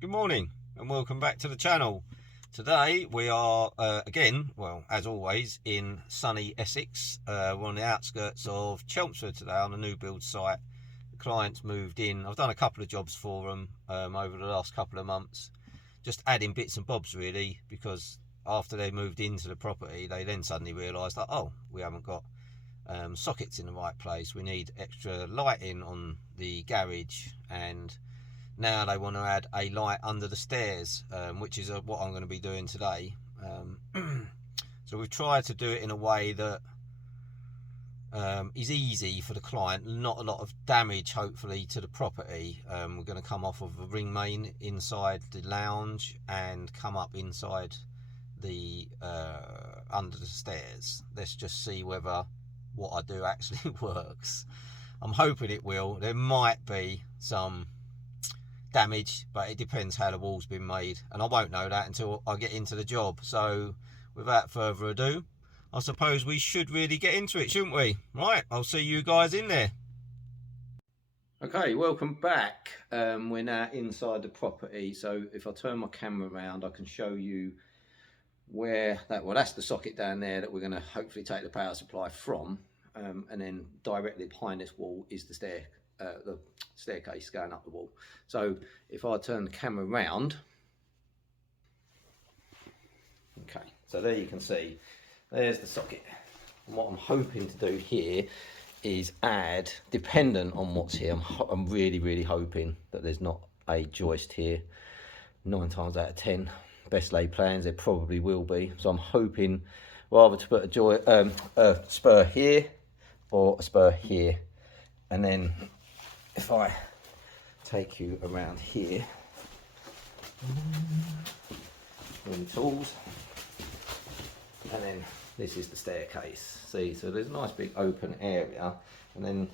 Good morning and welcome back to the channel. Today we are again, well as always, in sunny Essex. We're on the outskirts of Chelmsford today on a new build site. The client's moved in. I've done a couple of jobs for them over the last couple of months, just adding bits and bobs really, because after they moved into the property they then suddenly realised that, oh, we haven't got sockets in the right place. We need extra lighting on the garage, and now they want to add a light under the stairs, which is what I'm going to be doing today. So we've tried to do it in a way that is easy for the client, not a lot of damage hopefully to the property. We're going to come off of a ring main inside the lounge and come up inside the under the stairs. Let's just see whether what I do actually works. I'm hoping it will. There might be some damage, but it depends how the wall's been made, and I won't know that until I get into the job. So without further ado, I suppose we should really get into it, shouldn't we? Right, I'll see you guys in there. Okay, welcome back. We're now inside the property, so if I turn my camera around I can show you where that's the socket down there that we're going to hopefully take the power supply from, and then directly behind this wall is the staircase going up the wall. So if I turn the camera round, okay, so there you can see there's the socket, and what I'm hoping to do here is add, dependent on what's here, I'm really hoping that there's not a joist here. 9 times out of 10 best laid plans there probably will be, so I'm hoping rather to put a spur here or a spur here. And then if I take you around here with the tools, and then this is the staircase. See, so there's a nice big open area, and then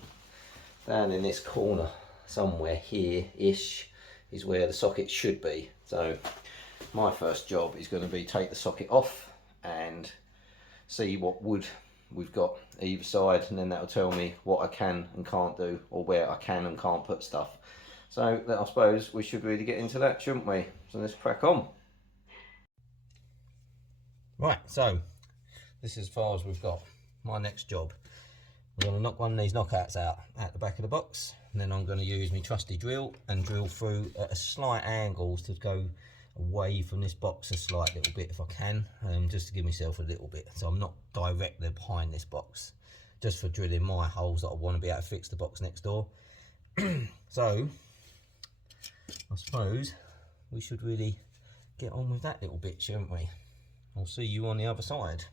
down in this corner somewhere here-ish is where the socket should be. So my first job is going to be take the socket off and see what wood we've got either side, and then that'll tell me what I can and can't do, or where I can and can't put stuff. So I suppose we should really get into that, shouldn't we? So let's crack on. Right, so this is as far as we've got. My next job, we're going to knock one of these knockouts out at the back of the box, and then I'm going to use my trusty drill and drill through at a slight angles to go away from this box a slight little bit if I can, just to give myself a little bit, so I'm not directly behind this box, just for drilling my holes that I want to be able to fix the box next door. So I suppose we should really get on with that little bit, shouldn't we? I'll see you on the other side.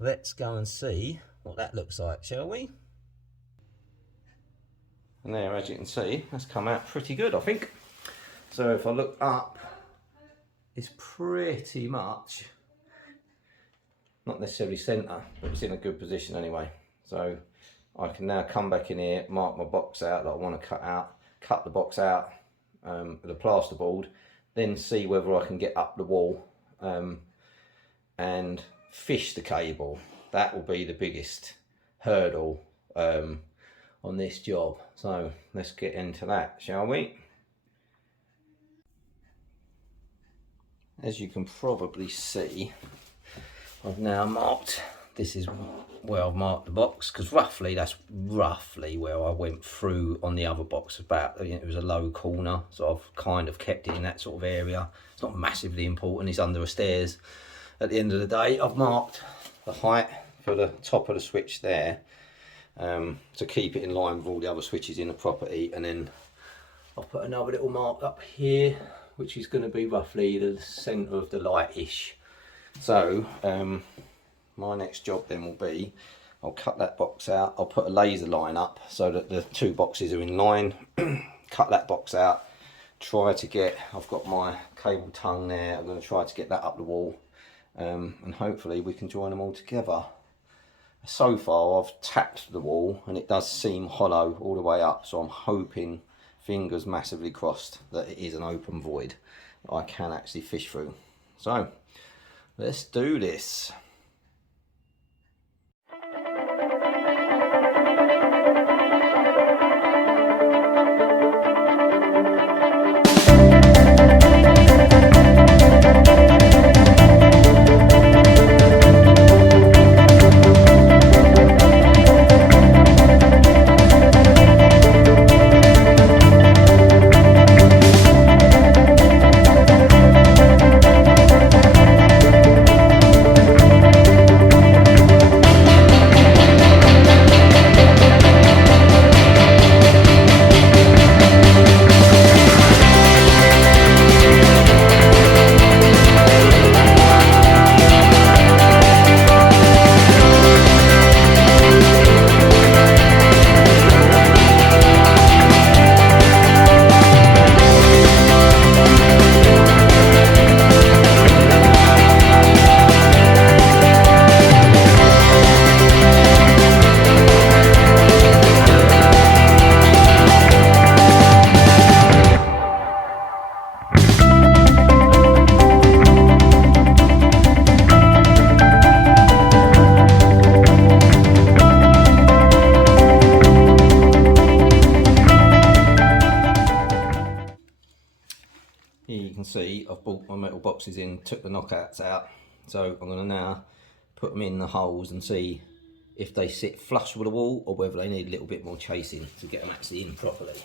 Let's go and see what that looks like, shall we? And there, as you can see, that's come out pretty good, I think. So if I look up, it's pretty much, not necessarily centre, but it's in a good position anyway. So I can now come back in here, mark my box out that I want to cut out, cut the box out with a plasterboard, then see whether I can get up the wall and fish the cable. That will be the biggest hurdle on this job. So let's get into that, shall we? As you can probably see, I've now marked, this is where I've marked the box, because that's roughly where I went through on the other box. About, it was a low corner, so I've kind of kept it in that sort of area. It's not massively important, it's under the stairs. At the end of the day, I've marked the height for the top of the switch there, to keep it in line with all the other switches in the property, and then I've put another little mark up here, which is going to be roughly the centre of the light-ish. So my next job then will be I'll cut that box out. I'll put a laser line up so that the two boxes are in line. Cut that box out. Try to get, I've got my cable tongue there. I'm going to try to get that up the wall, and hopefully we can join them all together. So far I've tapped the wall and it does seem hollow all the way up, so I'm hoping, fingers massively crossed, that it is an open void that I can actually fish through. So let's do this. Here you can see I've brought my metal boxes in, took the knockouts out, so I'm going to now put them in the holes and see if they sit flush with the wall or whether they need a little bit more chasing to get them actually in properly.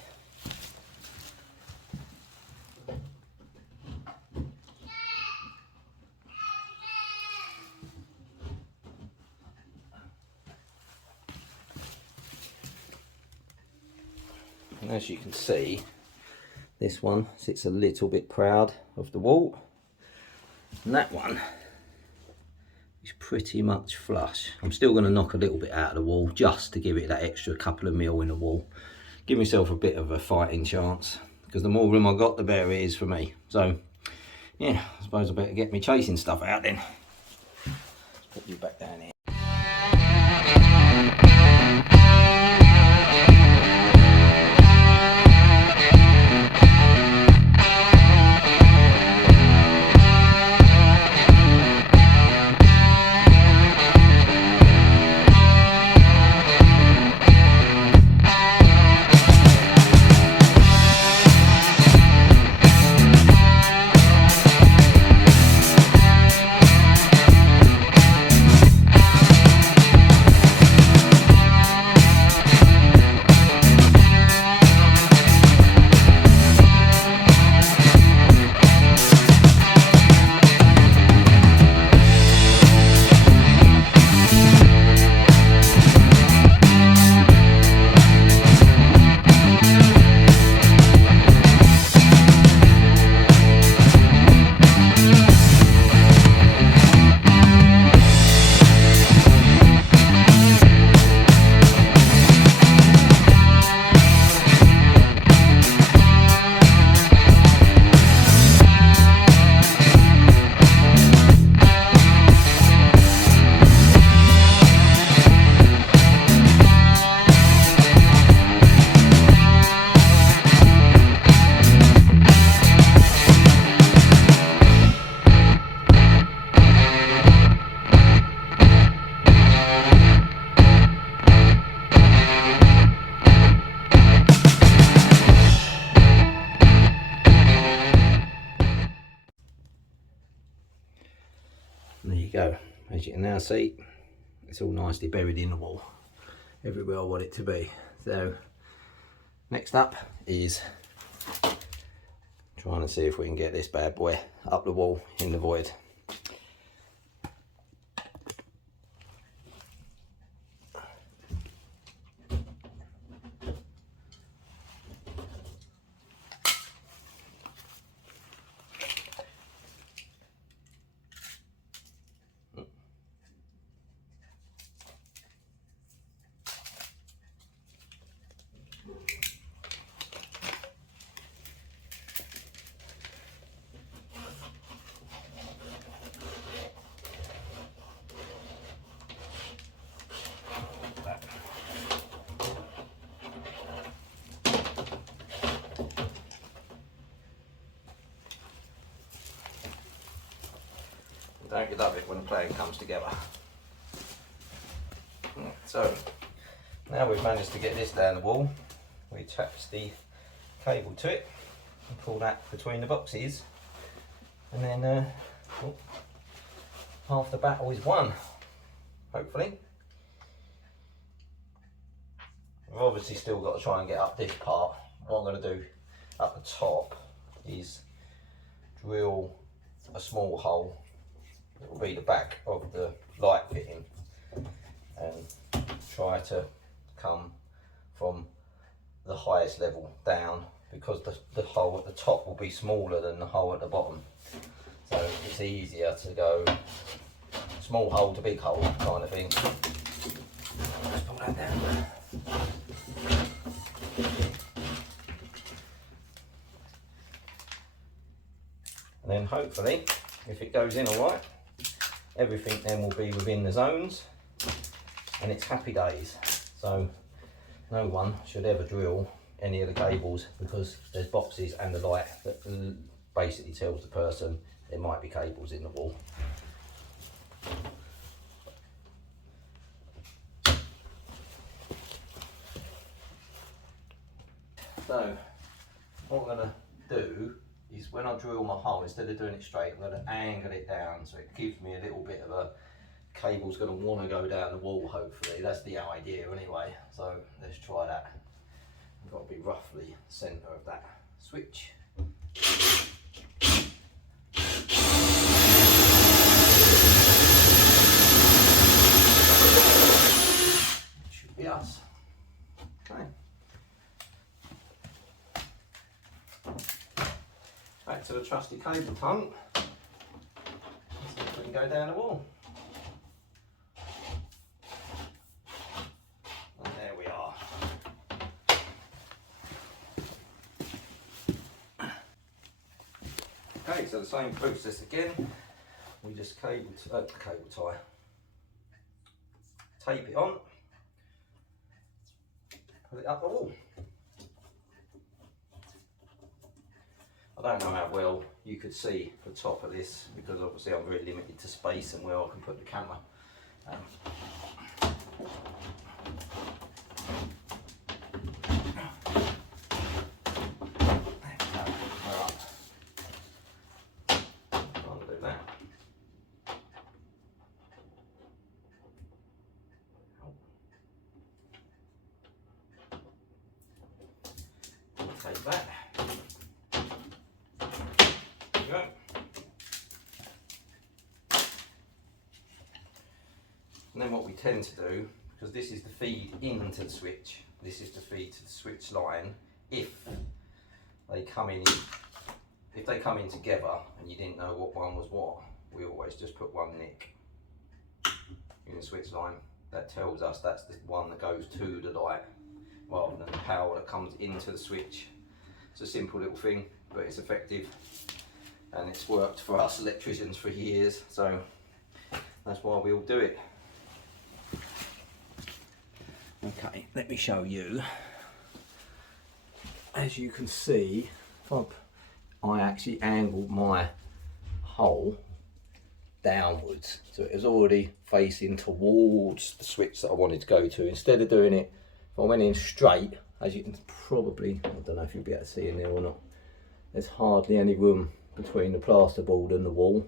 And as you can see, this one sits a little bit proud of the wall, and that one is pretty much flush. I'm still going to knock a little bit out of the wall just to give it that extra couple of mil in the wall. Give myself a bit of a fighting chance, because the more room I got, the better it is for me. So yeah, I suppose I better get me chasing stuff out then. Let's put you back down here. There you go. As you can now see, it's all nicely buried in the wall, everywhere I want it to be. So next up is trying to see if we can get this bad boy up the wall in the void. Don't you love it when a plan comes together? Right, so now we've managed to get this down the wall, we attach the cable to it and pull that between the boxes, and then half the battle is won, hopefully. We've obviously still got to try and get up this part. What I'm going to do up the top is drill a small hole. It will be the back of the light fitting, and try to come from the highest level down, because the hole at the top will be smaller than the hole at the bottom, so it's easier to go small hole to big hole kind of thing. Let's pull that down. And then hopefully, if it goes in all right, everything then will be within the zones and it's happy days. So no one should ever drill any of the cables, because there's boxes and the light that basically tells the person there might be cables in the wall. So what I'm going to do is, when I drill my hole, instead of doing it straight, I'm going to angle it down so it gives me a little bit of a, cable's going to want to go down the wall, hopefully. That's the idea anyway, so let's try that. I've got to be roughly centre of that switch. Should be us. Okay. Back to the trusty cable tongue. Let's see if we can go down the wall. And there we are. Okay, so the same process again. We just cable tie, tape it on, put it up the wall. I don't know how well you could see the top of this, because obviously I'm very limited to space and where I can put the camera. I'll do that. Take that. Go. And then what we tend to do, because this is the feed into the switch, this is the feed to the switch line, if they come in together and you didn't know what one was what, we always just put one nick in the switch line. That tells us that's the one that goes to the light, rather than the power that comes into the switch. It's a simple little thing, but it's effective. And it's worked for us electricians for years, so that's why we all do it. Okay, let me show you. As you can see, I actually angled my hole downwards, so it was already facing towards the switch that I wanted to go to. Instead of doing it, if I went in straight, as you can probably, I don't know if you'll be able to see in there or not, there's hardly any room between the plasterboard and the wall.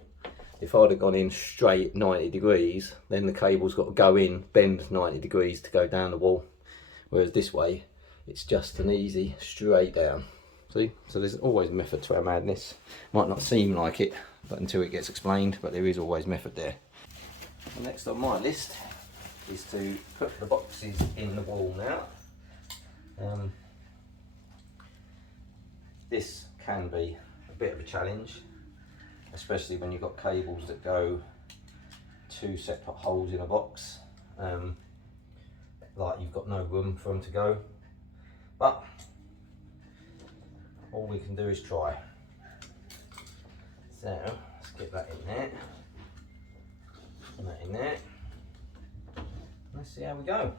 If I'd have gone in straight 90 degrees, then the cable's got to go in, bend 90 degrees to go down the wall. Whereas this way, it's just an easy straight down. See? So there's always method to our madness. Might not seem like it, but until it gets explained, but there is always method there. The next on my list is to put the boxes in the wall now. This can be a bit of a challenge, especially when you've got cables that go 2 separate holes in a box, like you've got no room for them to go, but all we can do is try. So let's get that in there and that in there. Let's see how we go.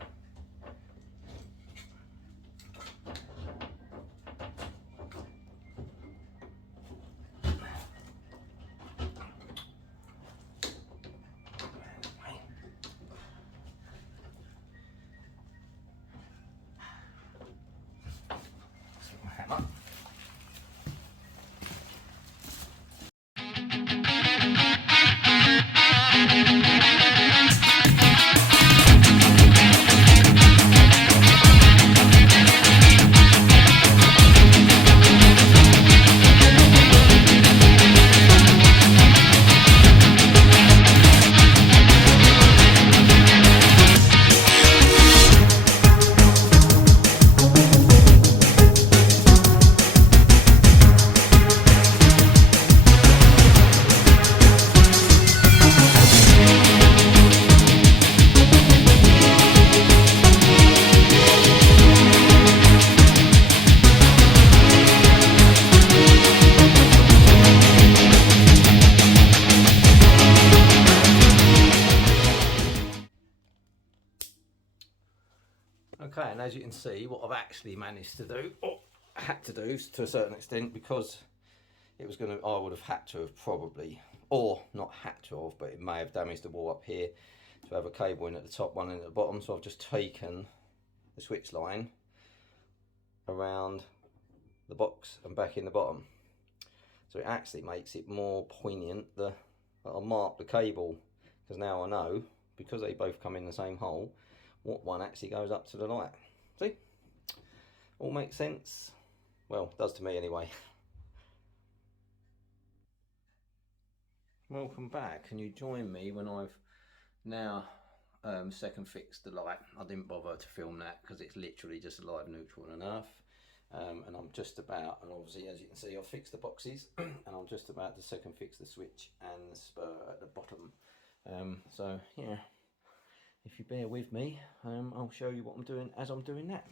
Okay, and as you can see, what I've actually managed to do, or had to do to a certain extent, because it was going to, I would have had to have probably, or not had to have, but it may have damaged the wall up here to have a cable in at the top, one in at the bottom. So I've just taken the switch line around the box and back in the bottom. So it actually makes it more poignant that I'll mark the cable, because now I know, because they both come in the same hole, what one actually goes up to the light. See? All makes sense? Well, does to me anyway. Welcome back. Can you join me when I've now second fixed the light? I didn't bother to film that because it's literally just a live neutral and an earth. And I'm just about, and obviously as you can see I've fixed the boxes and I'm just about to second fix the switch and the spur at the bottom. So yeah, if you bear with me, I'll show you what I'm doing as I'm doing that.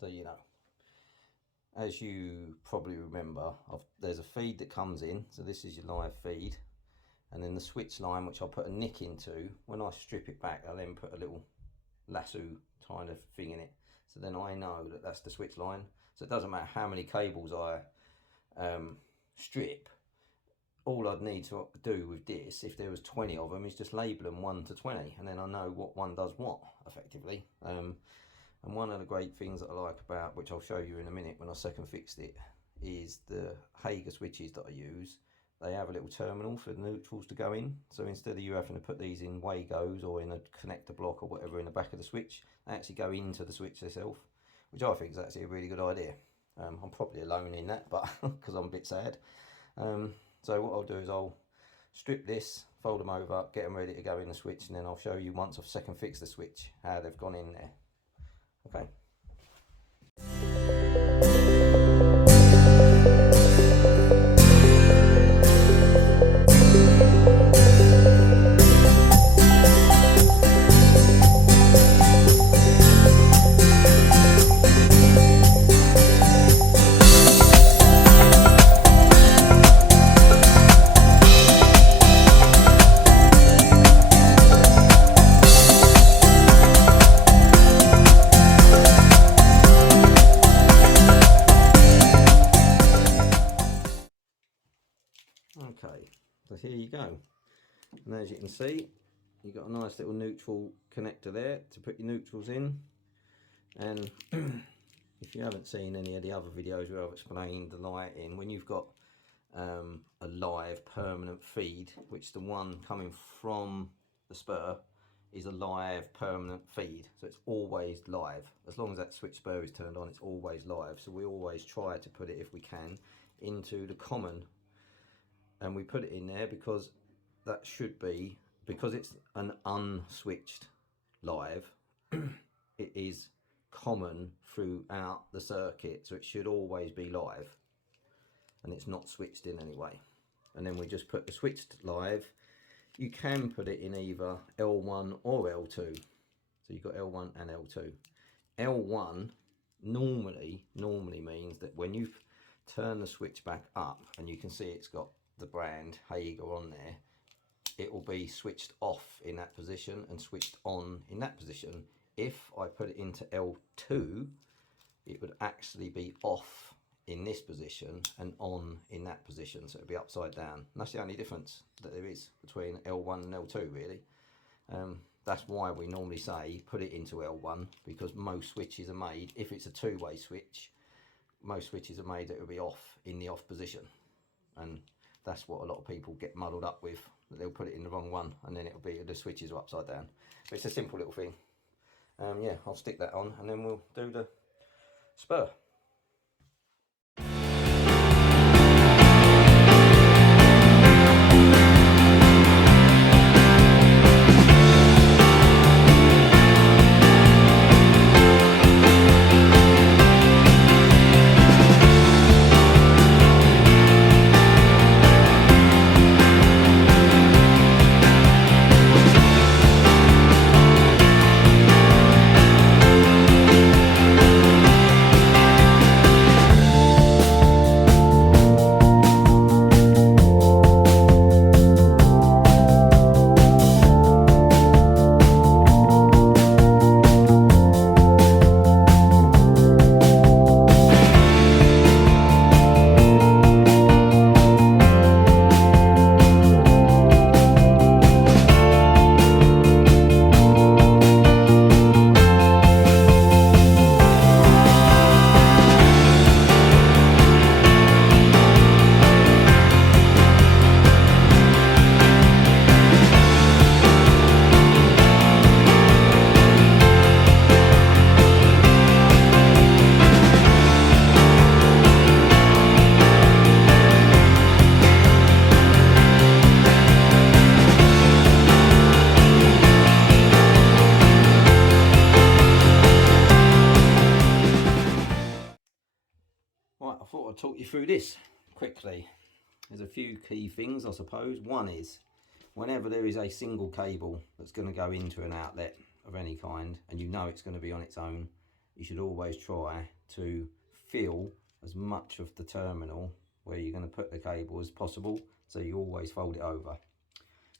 So you know, as you probably remember, there's a feed that comes in, so this is your live feed, and then the switch line, which I'll put a nick into. When I strip it back, I then put a little lasso kind of thing in it, so then I know that that's the switch line. So it doesn't matter how many cables I strip, all I'd need to do with this, if there was 20 of them, is just label them 1 to 20, and then I know what one does what, effectively. And one of the great things that I like about, which I'll show you in a minute when I second fixed it, is the Hager switches that I use. They have a little terminal for the neutrals to go in, so instead of you having to put these in Wagos or in a connector block or whatever in the back of the switch, they actually go into the switch itself, which I think is actually a really good idea. I'm probably alone in that, but because I'm a bit sad. So what I'll do is I'll strip this, fold them over, get them ready to go in the switch, and then I'll show you once I've second fixed the switch how they've gone in there. Okay. Okay, so here you go, and as you can see, you've got a nice little neutral connector there to put your neutrals in, and if if you haven't seen any of the other videos where I've explained the lighting, when you've got a live permanent feed, which the one coming from the spur is a live permanent feed, so it's always live. As long as that switch spur is turned on, it's always live. So we always try to put it, if we can, into the common, and we put it in there because that should be, because it's an unswitched live, it is common throughout the circuit, so it should always be live, and it's not switched in anyway. And then we just put the switched live. You can put it in either L1 or L2, so you've got L1 and L2. L1 normally means that when you turn the switch back up, and you can see it's got the brand Hager on there, it will be switched off in that position and switched on in that position. If I put it into L2, it would actually be off in this position and on in that position, so it'd be upside down. And that's the only difference that there is between L1 and L2, really. That's why we normally say put it into L1, because most switches are made, if it's a two-way switch, most switches are made that it will be off in the off position, and that's what a lot of people get muddled up with. They'll put it in the wrong one, and then it'll be the switches are upside down. But it's a simple little thing. Yeah, I'll stick that on, and then we'll do the spur. Right, I thought I'd talk you through this quickly. There's a few key things, I suppose. One is, whenever there is a single cable that's going to go into an outlet of any kind, and you know it's going to be on its own, you should always try to fill as much of the terminal where you're going to put the cable as possible, so you always fold it over.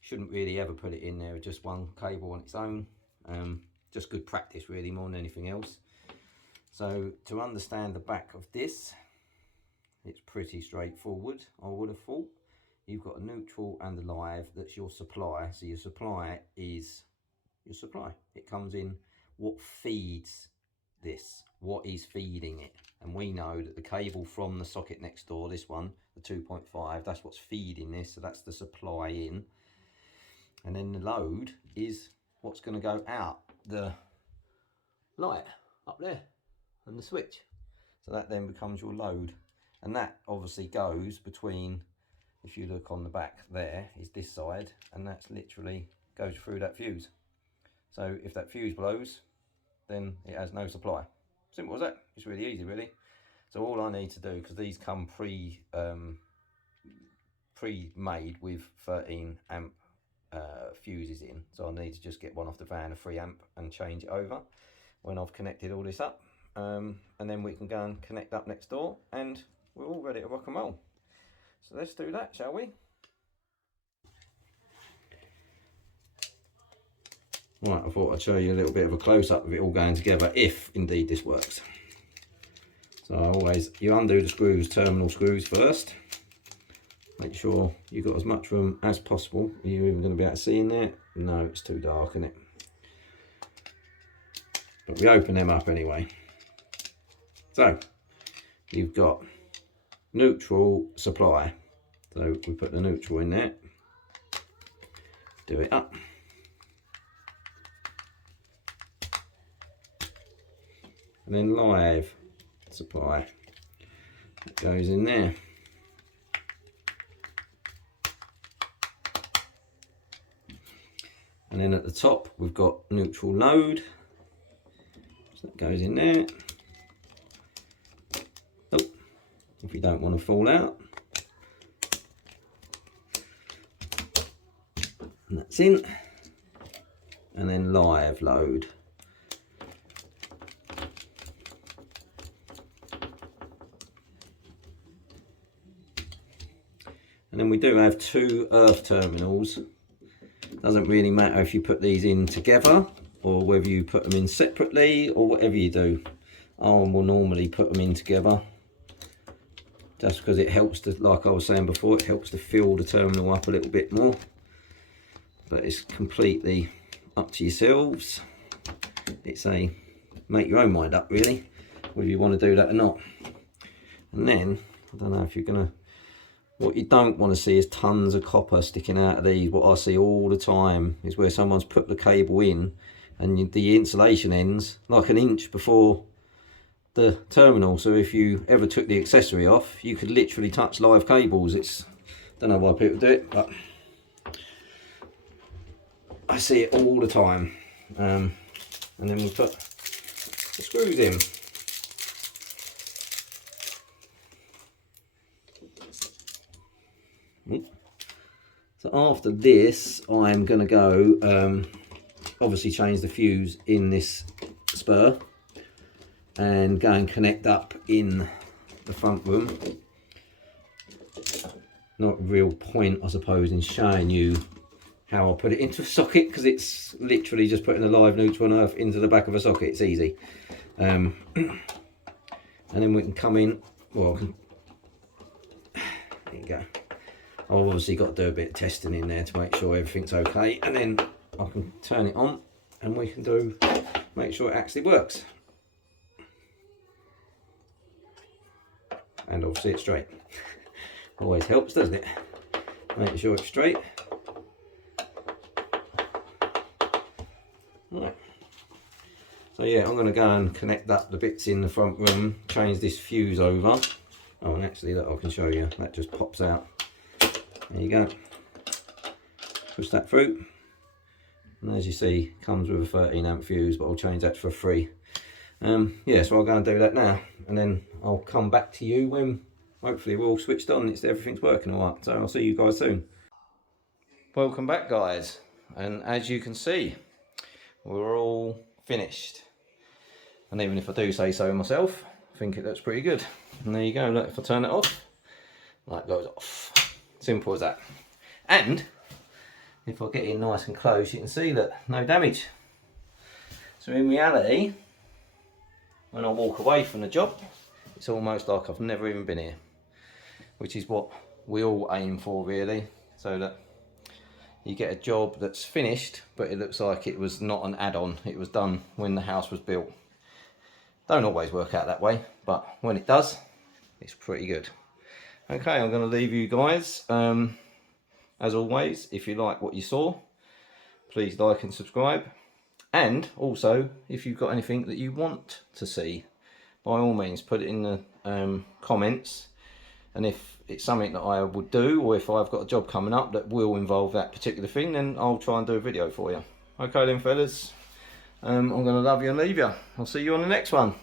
Shouldn't really ever put it in there with just one cable on its own. Just good practice, really, more than anything else. So to understand the back of this, it's pretty straightforward, I would have thought. You've got a neutral and a live, that's your supply. So your supply is your supply. It comes in what feeds this, what is feeding it. And we know that the cable from the socket next door, this one, the 2.5, that's what's feeding this, so that's the supply in. And then the load is what's going to go out the light up there and the switch. So that then becomes your load. And that obviously goes between, if you look on the back there, is this side, and that's literally goes through that fuse. So if that fuse blows, then it has no supply. Simple as that. It's really easy, really. So all I need to do, because these come pre-made with 13 amp fuses in, so I need to just get one off the van, a 3 amp, and change it over when I've connected all this up. And then we can go and connect up next door, and we're all ready to rock and roll. So let's do that, shall we? Right, I thought I'd show you a little bit of a close-up of it all going together, if indeed this works. So always, you undo the screws, terminal screws first. Make sure you've got as much room as possible. Are you even going to be able to see in there? No, it's too dark, isn't it? But we open them up anyway. So you've got neutral supply. So we put the neutral in there, do it up. And then live supply, that goes in there. And then at the top we've got neutral load, so that goes in there. Oh, if you don't want to fall out. And that's in. And then live load. And then we do have two earth terminals. Doesn't really matter if you put these in together or whether you put them in separately or whatever you do. I will normally put them in together just because it helps to, like I was saying before, it helps to fill the terminal up a little bit more. But it's completely up to yourselves. It's a make your own mind up really, whether you want to do that or not. And then, I don't know if you're going to, what you don't want to see is tons of copper sticking out of these. What I see all the time is where someone's put the cable in and the insulation ends like an inch before the terminal. So if you ever took the accessory off, you could literally touch live cables. It's, don't know why people do it, but I see it all the time. And then we put the screws in. So after this, I'm going to go, obviously change the fuse in this spur and go and connect up in the front room. Not a real point, I suppose, in showing you how I put it into a socket, because it's literally just putting a live neutral and earth into the back of a socket. It's easy. And then we can come in, well, there you go. I've obviously got to do a bit of testing in there to make sure everything's okay, and then I can turn it on and we can make sure it actually works. And obviously it's straight. Always helps, doesn't it? Making sure it's straight. Right. So yeah, I'm going to go and connect up the bits in the front room, change this fuse over. Oh, and actually that I can show you, that just pops out. There you go. Push that through, and as you see, comes with a 13 amp fuse, but I'll change that for free. Yeah, so I'll go and do that now, and then I'll come back to you when hopefully we're all switched on. Everything's working all right. So I'll see you guys soon. Welcome back, guys, and as you can see, we're all finished. And even if I do say so myself, I think it looks pretty good. And there you go. Look, if I turn it off, light goes off. Simple as that. And if I get in nice and close, you can see that no damage. So in reality, when I walk away from the job, it's almost like I've never even been here, which is what we all aim for really, so that you get a job that's finished but it looks like it was not an add-on, it was done when the house was built. Don't always work out that way, but when it does, it's pretty good. Okay, I'm going to leave you guys. As always, if you like what you saw, please like and subscribe. And also, if you've got anything that you want to see, by all means, put it in the comments. And if it's something that I would do, or if I've got a job coming up that will involve that particular thing, then I'll try and do a video for you. Okay then, fellas. I'm going to love you and leave you. I'll see you on the next one.